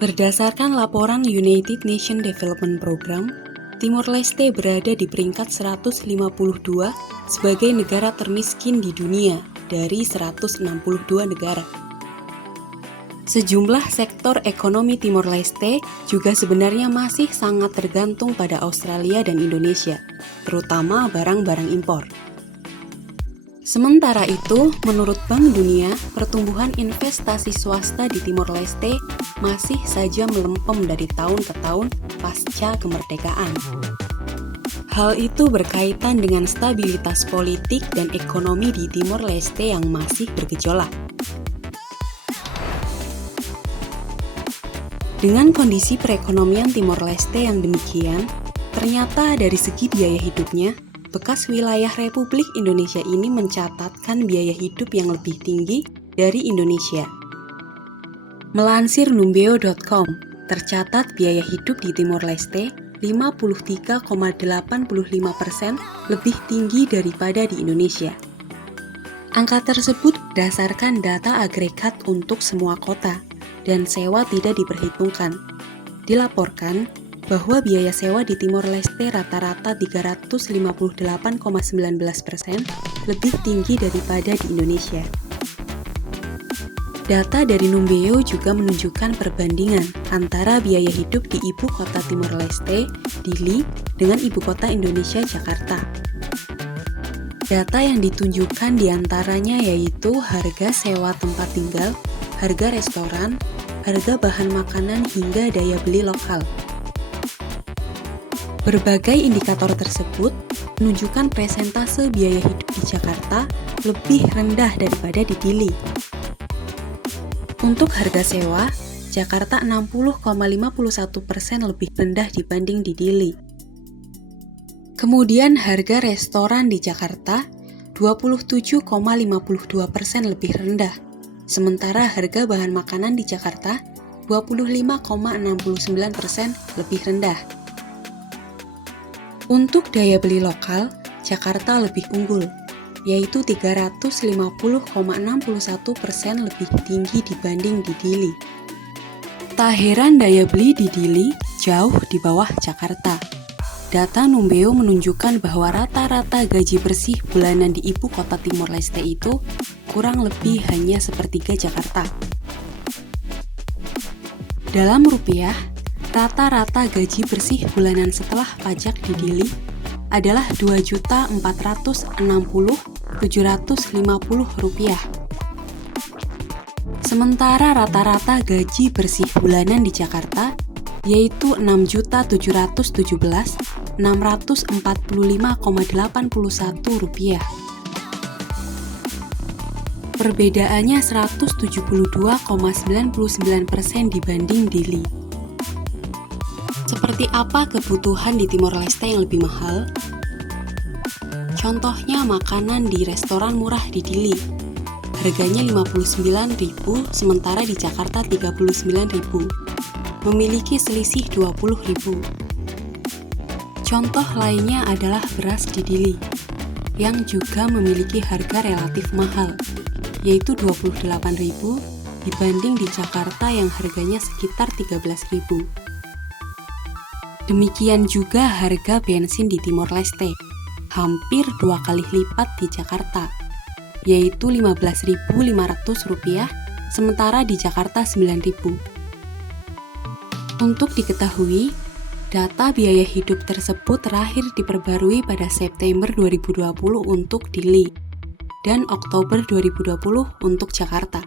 Berdasarkan laporan United Nations Development Program, Timor Leste berada di peringkat 152 sebagai negara termiskin di dunia dari 162 negara. Sejumlah sektor ekonomi Timor Leste juga sebenarnya masih sangat tergantung pada Australia dan Indonesia, terutama barang-barang impor. Sementara itu, menurut Bank Dunia, pertumbuhan investasi swasta di Timor Leste masih saja melempem dari tahun ke tahun pasca kemerdekaan. Hal itu berkaitan dengan stabilitas politik dan ekonomi di Timor Leste yang masih bergejolak. Dengan kondisi perekonomian Timor Leste yang demikian, ternyata dari segi biaya hidupnya, bekas wilayah Republik Indonesia ini mencatatkan biaya hidup yang lebih tinggi dari Indonesia. Melansir numbeo.com, tercatat biaya hidup di Timor Leste 53,85% lebih tinggi daripada di Indonesia. Angka tersebut berdasarkan data agregat untuk semua kota, dan sewa tidak diperhitungkan. Dilaporkan bahwa biaya sewa di Timor Leste rata-rata 358,19% lebih tinggi daripada di Indonesia. Data dari Numbeo juga menunjukkan perbandingan antara biaya hidup di ibu kota Timor Leste, Dili, dengan ibu kota Indonesia, Jakarta. Data yang ditunjukkan diantaranya yaitu harga sewa tempat tinggal, harga restoran, harga bahan makanan hingga daya beli lokal. Berbagai indikator tersebut menunjukkan persentase biaya hidup di Jakarta lebih rendah daripada di Dili. Untuk harga sewa, Jakarta 60,51% lebih rendah dibanding di Dili. Kemudian harga restoran di Jakarta 27,52% lebih rendah, sementara harga bahan makanan di Jakarta 25,69% lebih rendah. Untuk daya beli lokal, Jakarta lebih unggul, yaitu 350,61% lebih tinggi dibanding di Dili. Tak heran daya beli di Dili jauh di bawah Jakarta. Data Numbeo menunjukkan bahwa rata-rata gaji bersih bulanan di ibu kota Timor Leste itu kurang lebih hanya sepertiga Jakarta. Dalam rupiah, rata-rata gaji bersih bulanan setelah pajak di Dili adalah Rp2.460.750. Sementara rata-rata gaji bersih bulanan di Jakarta yaitu Rp6.717.645,81. Perbedaannya 172,99% dibanding Dili. Seperti apa kebutuhan di Timor Leste yang lebih mahal? Contohnya makanan di restoran murah di Dili. Harganya Rp59.000 sementara di Jakarta Rp39.000. Memiliki selisih Rp20.000. Contoh lainnya adalah beras di Dili, yang juga memiliki harga relatif mahal, yaitu Rp28.000 dibanding di Jakarta yang harganya sekitar Rp13.000. Demikian juga harga bensin di Timor Leste, hampir 2 kali lipat di Jakarta, yaitu Rp15.500, sementara di Jakarta Rp9.000. Untuk diketahui, data biaya hidup tersebut terakhir diperbarui pada September 2020 untuk Dili dan Oktober 2020 untuk Jakarta.